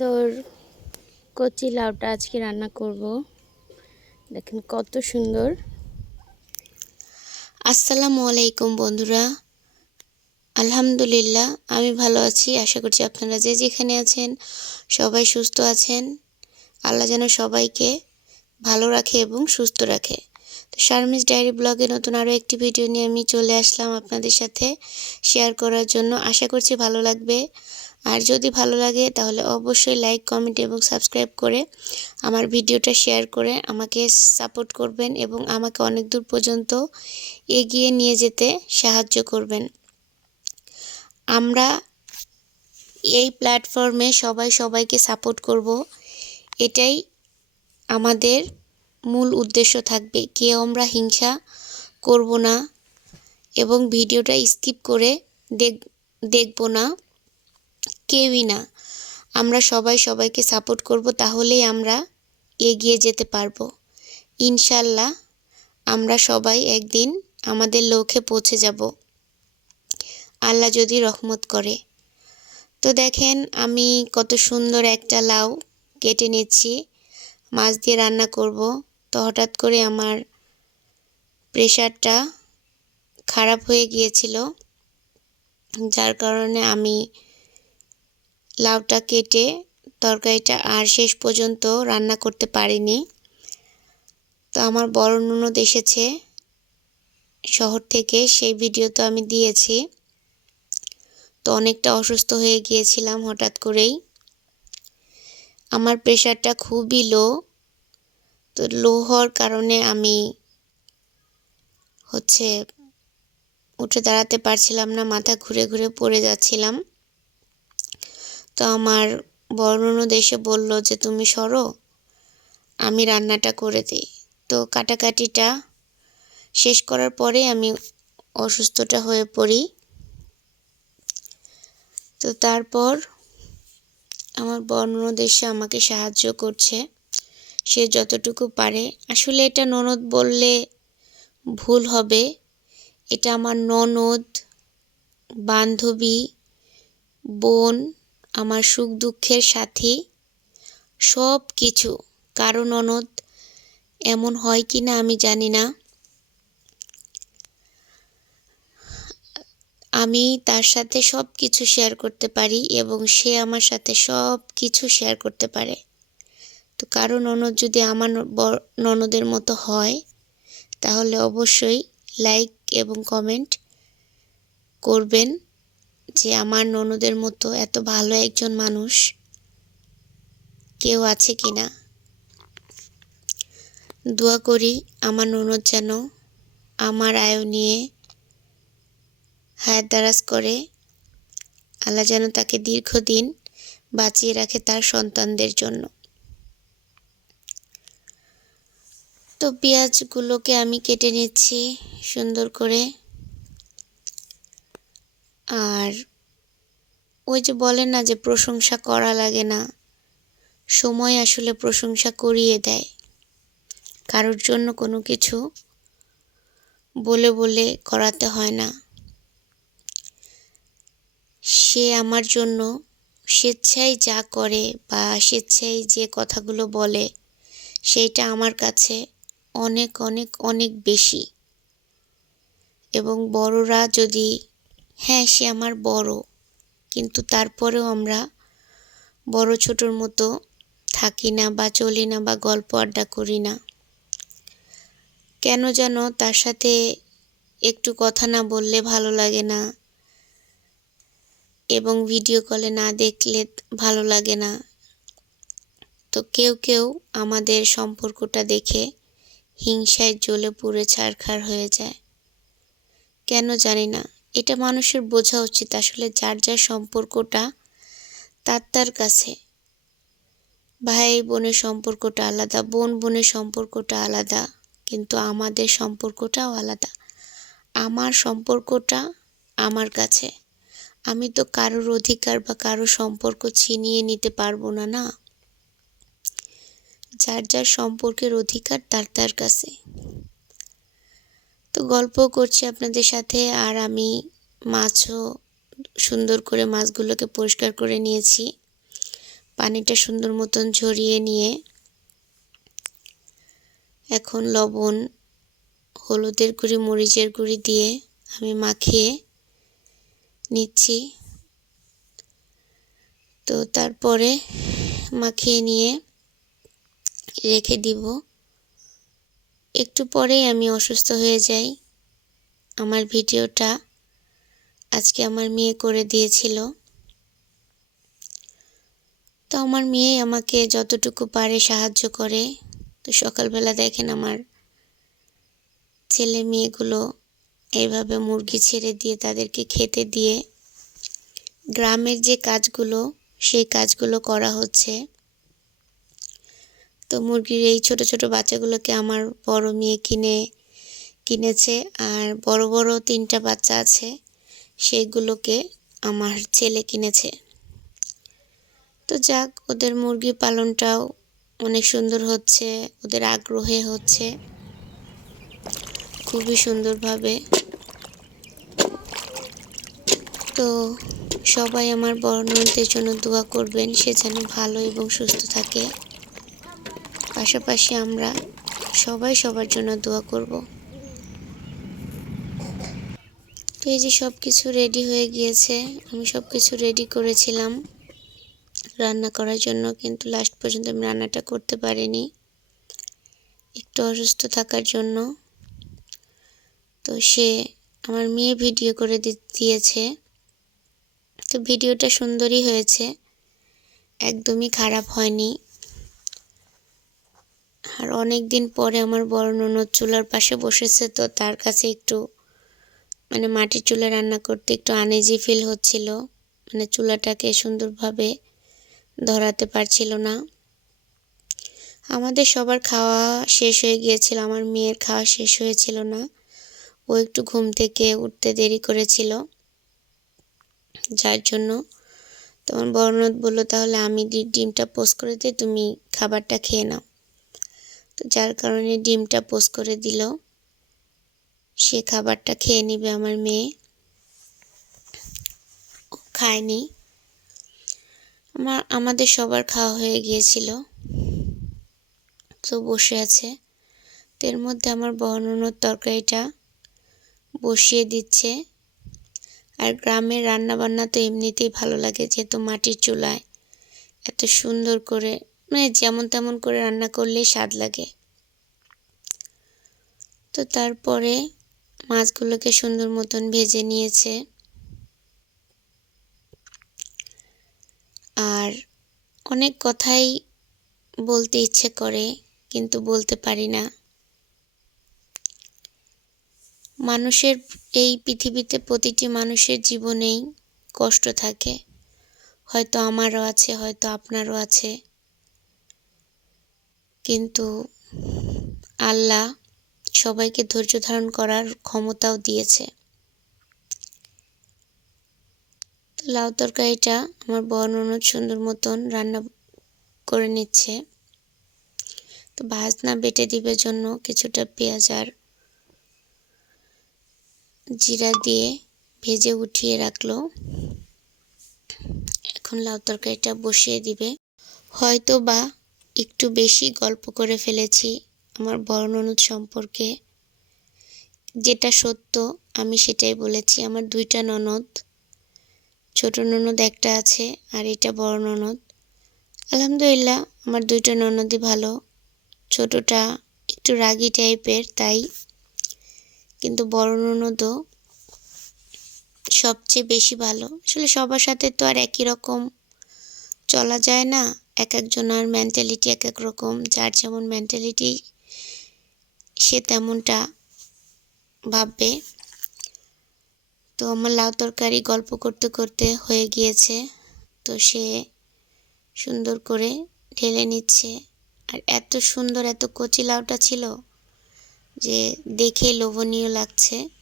সুন্দর কচি লাউটা আজকে রান্না করব। দেখেন কত সুন্দর। আসসালামু আলাইকুম বন্ধুরা। আলহামদুলিল্লাহ, আমি ভালো আছি। আশা করছি আপনারা যে যেখানে আছেন সবাই সুস্থ আছেন। আল্লাহ যেন সবাইকে ভালো রাখে এবং সুস্থ রাখে। তো শারমিস ডায়েরি ব্লগে নতুন আরও একটি ভিডিও নিয়ে আমি চলে আসলাম আপনাদের সাথে শেয়ার করার জন্য। আশা করছি ভালো লাগবে। আর যদি ভালো লাগে, তাহলে অবশ্যই লাইক কমেন্ট এবং সাবস্ক্রাইব করে আমার ভিডিওটা শেয়ার করে আমাকে সাপোর্ট করবেন এবং আমাকে অনেক দূর পর্যন্ত এগিয়ে নিয়ে যেতে সাহায্য করবেন। আমরা এই প্ল্যাটফর্মে সবাই সবাইকে সাপোর্ট করব। এটাই আমাদের মূল উদ্দেশ্য থাকবে। কেউ আমরা হিংসা করব না এবং ভিডিওটা স্কিপ করে দেখ, দেখব না। কেউই না। আমরা সবাই সবাইকে সাপোর্ট করব, তাহলেই আমরা এগিয়ে যেতে পারব। ইনশাল্লাহ আমরা সবাই একদিন আমাদের লক্ষ্যে পৌঁছে যাব। আল্লাহ যদি রহমত করে। তো দেখেন, আমি কত সুন্দর একটা লাউ কেটে নিচ্ছি, মাছ দিয়ে রান্না করব। তো হঠাৎ করে আমার প্রেশারটা খারাপ হয়ে গিয়েছিল, যার কারণে আমি লাউটা কেটে তরকারিটা আর শেষ পর্যন্ত রান্না করতে পারিনি। তো আমার বড় ননদ এসেছে শহর থেকে, সেই ভিডিও তো আমি দিয়েছি। তো অনেকটা অসুস্থ হয়ে গিয়েছিলাম হঠাৎ করেই। আমার প্রেশারটা খুবই লো তো লো হওয়ার কারণে আমি হচ্ছে উঠে দাঁড়াতে পারছিলাম না, মাথা ঘুরে ঘুরে পড়ে যাচ্ছিলাম। তো আমার বর্ণনদ এসে বলল যে, তুমি সরো, আমি রান্নাটা করে দিই। তো কাটাকাটিটা শেষ করার পরে আমি অসুস্থটা হয়ে পড়ি। তো তারপর আমার বর্ণনদ এসে আমাকে সাহায্য করছে, সে যতটুকু পারে। আসলে এটা ননদ বললে ভুল হবে। এটা আমার ননদ, বান্ধবী, বোন আমার সুখ দুঃখের সাথী। সব কিছু, কারও ননদ, এমন হয় কি না আমি জানি না। আমি তার সাথে সব কিছু শেয়ার করতে পারি এবং সে আমার সাথে সব কিছু শেয়ার করতে পারে। তো কারও ননদ যদি আমার ননদের মতো হয়, তাহলে অবশ্যই লাইক এবং কমেন্ট করবেন। যে আমার ননদের মতো এত ভালো একজন মানুষ কেউ আছে কি না। দোয়া করি আমার ননদ যেন আমার আয়ু নিয়ে হায়াত দারাজ করে। আল্লাহ যেন তাকে দীর্ঘদিন বাঁচিয়ে রাখে তার সন্তানদের জন্য। তো পেঁয়াজগুলোকে আমি কেটে নিচ্ছি সুন্দর করে। আর ওই যে বলে না যে প্রশংসা করা লাগে না। সময় আসলে প্রশংসা করিয়ে দেয়। কারোর জন্য কোনো কিছু বলে বলে করাতে হয় না। সে আমার জন্য স্বেচ্ছায় যা করে বা স্বেচ্ছায় যে কথাগুলো বলে, সেইটা আমার কাছে অনেক অনেক অনেক বেশি। এবং বড়রা যদি হ্যাঁ সে আমার বড় কিন্তু তারপরেও আমরা বড় ছোটোর মতো থাকি না বা চলি না বা গল্প আড্ডা করি না। কেন যেন তার সাথে একটু কথা না বললে ভালো লাগে না এবং ভিডিও কলে না দেখলে ভালো লাগে না। তো কেউ কেউ আমাদের সম্পর্কটা দেখে হিংসায় জ্বলে পুড়ে ছারখার হয়ে যায়। কেন জানি না। এটা মানুষের বোঝা উচিত আসলে যার যার সম্পর্কটা তার তার কাছে। ভাই বোনের সম্পর্কটা আলাদা, বোন বোনের সম্পর্কটা আলাদা, কিন্তু আমাদের সম্পর্কটাও আলাদা। আমার সম্পর্কটা আমার কাছে। আমি তো কারোর অধিকার বা কারও সম্পর্ক ছিনিয়ে নিতে পারব না না? যার যার সম্পর্কের অধিকার তার তার কাছে। তো গল্প করছি আপনাদের সাথে আর আমি মাছও সুন্দর করে মাছগুলোকে পরিষ্কার করে নিয়েছি। পানিটা সুন্দর মতন ঝরিয়ে নিয়ে এখন লবণ, হলুদের গুঁড়ি, মরিচের গুঁড়ি দিয়ে আমি মাখিয়ে নিচ্ছি। তো তারপরে মাখিয়ে নিয়ে রেখে দিব। একটু পরেই আমি অসুস্থ হয়ে যাই। আমার ভিডিওটা আজকে আমার মেয়ে করে দিয়েছিল। তো আমার মেয়ে আমাকে যতটুকু পারে সাহায্য করে। তো সকালবেলা দেখেন আমার ছেলে মেয়েগুলো এইভাবে মুরগি ছেড়ে দিয়ে তাদেরকে খেতে দিয়ে গ্রামের যে কাজগুলো, সেই কাজগুলো করা হচ্ছে। তো মুরগির এই ছোট ছোট বাচ্চাগুলোকে আমার বড় মেয়ে কিনে, কিনেছে। আর বড় বড় তিনটা বাচ্চা আছে, সেগুলোকে আমার ছেলে কিনেছে। তো যাক, ওদের মুরগি পালনটাও অনেক সুন্দর হচ্ছে, ওদের আগ্রহে হচ্ছে। খুবই সুন্দরভাবে। তো সবাই আমার বর্ণনদের জন্য দোয়া করবেন, সে যেন ভালো এবং সুস্থ থাকে। পাশাপাশি আমরা সবাই সবার জন্য দোয়া করব। তো এই যে সব কিছু রেডি হয়ে গিয়েছে, আমি সব কিছু রেডি করেছিলাম রান্না করার জন্য, কিন্তু লাস্ট পর্যন্ত আমি রান্নাটা করতে পারিনি। একটু অসুস্থ থাকার জন্য। তো সে আমার মেয়ে ভিডিও করে দিয়েছে। তো ভিডিওটা সুন্দরই হয়েছে। একদমই খারাপ হয়নি। আর অনেক দিন পরে আমার বড় ননদ চুলার পাশে বসেছে, তো তার কাছে একটু মানে মাটির চুলা রান্না করতে একটু আনেজি ফিল হচ্ছিল। মানে চুলাটাকে সুন্দরভাবে ধরাতে পারছিল না। আমাদের সবার খাওয়া শেষ হয়ে গিয়েছিল, আমার মেয়ের খাওয়া শেষ হয়েছিল না। ও একটু ঘুম থেকে উঠতে দেরি করেছিল। যার জন্য তোমার বর্ণদ বলল, তাহলে আমি ডিমটা পোস্ট করে দিই তুমি খাবারটা খেয়ে নাও। তো যার কারণে ডিমটা পোস্ট করে দিল। সে খাবারটা খেয়ে নিবে আমার মেয়ে। খায়নি। আমার, আমাদের সবার খাওয়া হয়ে গিয়েছিল। তো বসে আছে। তো এর মধ্যে আমার বর্ণনার তরকারিটা বসিয়ে দিচ্ছে। আর গ্রামের রান্নাবান্না তো এমনিতেই ভালো লাগে, যেহেতু মাটির চুলায় এত সুন্দর করে মানে যেমন তেমন করে রান্না করলেই স্বাদ লাগে। তো তারপরে মাছগুলোকে সুন্দর মতন ভেজে নিয়েছে। আর অনেক কথাই বলতে ইচ্ছে করে, কিন্তু বলতে পারি না। মানুষের, এই পৃথিবীতে প্রতিটি মানুষের জীবনেই কষ্ট থাকে। হয়তো আমারও আছে, হয়তো আপনারও আছে। কিন্তু আল্লাহ সবাইকে ধৈর্য ধারণ করার ক্ষমতাও দিয়েছে। লাউ তরকারিটা আমার বর্ণনা সুন্দর মতন রান্না করে নিচ্ছে। তো ভাজনা বেটে দিবে জন্য কিছুটা পেঁয়াজ আর জিরা দিয়ে ভেজে উঠিয়ে রাখল। এখন লাউ তরকারিটা বসিয়ে দিবে। হয়তো বা একটু বেশি গল্প করে ফেলেছি আমার বড় ননদ সম্পর্কে। যেটা সত্য, আমি সেটাই বলেছি। আমার দুইটা ননদ, ছোট ননদ একটা আছে আর এটা বড় ননদ। আলহামদুলিল্লাহ, আমার দুইটা ননদই ভালো। ছোটটা একটু রাগি টাইপের, তাই। কিন্তু বড় ননদও সবচেয়ে বেশি ভালো। আসলে সবার সাথে তো আর একই রকম চলা যায় না। এক একজনের মেন্টালিটি এক এক রকম। যার যেমন মেন্টালিটি সে তেমনটা ভাববে। তো আমার লাউ তরকারি গল্প করতে করতে হয়ে গিয়েছে। তো সে সুন্দর করে ঢেলে নিচ্ছে। আর এত সুন্দর, এত কচি লাউটা ছিল যে দেখে লোভনীয় লাগছে।